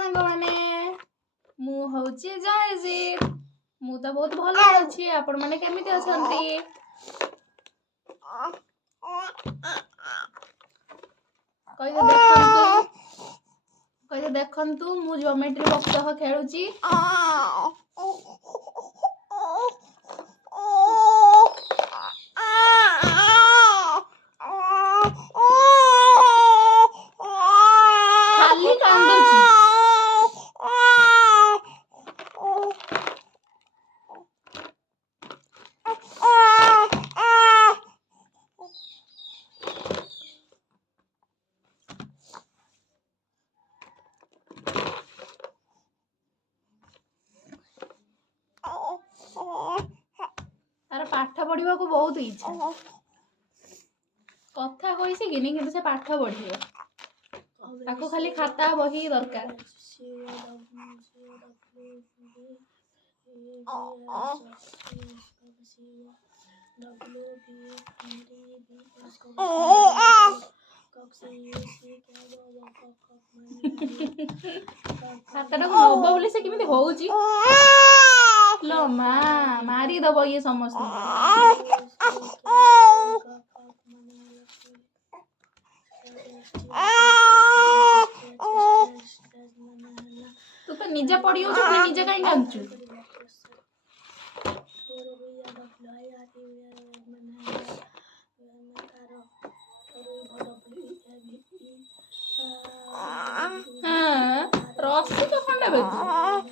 सांग माने मु होची जयजीत मु तो बहुत भल अछि आपण माने केमिति अछंती कहि देखंतु मु ज्योमेट्री बॉक्स सह खेलुची खाली कांदुची तार पाठ पढ़ा को बहुत इच्छा कथा कही सिखिनी कि से पाठ पढ़ियो ताको खाली खाता बही दरकार खाताटा को नब बोली से केमिति होउची लो माँ मारी दब ये समस्त तू तो निजे पढ़ी हो पुणी निजे कहीं कांचु रस्सी तो खंडे बेतु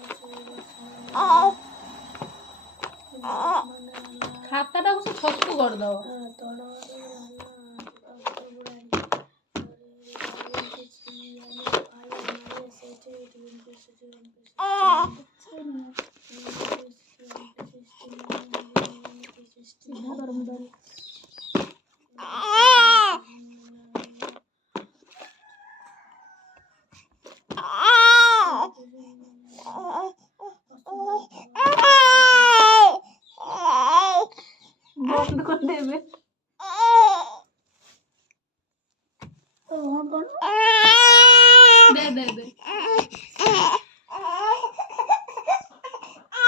खाताटा को से छतु कर दो बंद कर देबे दे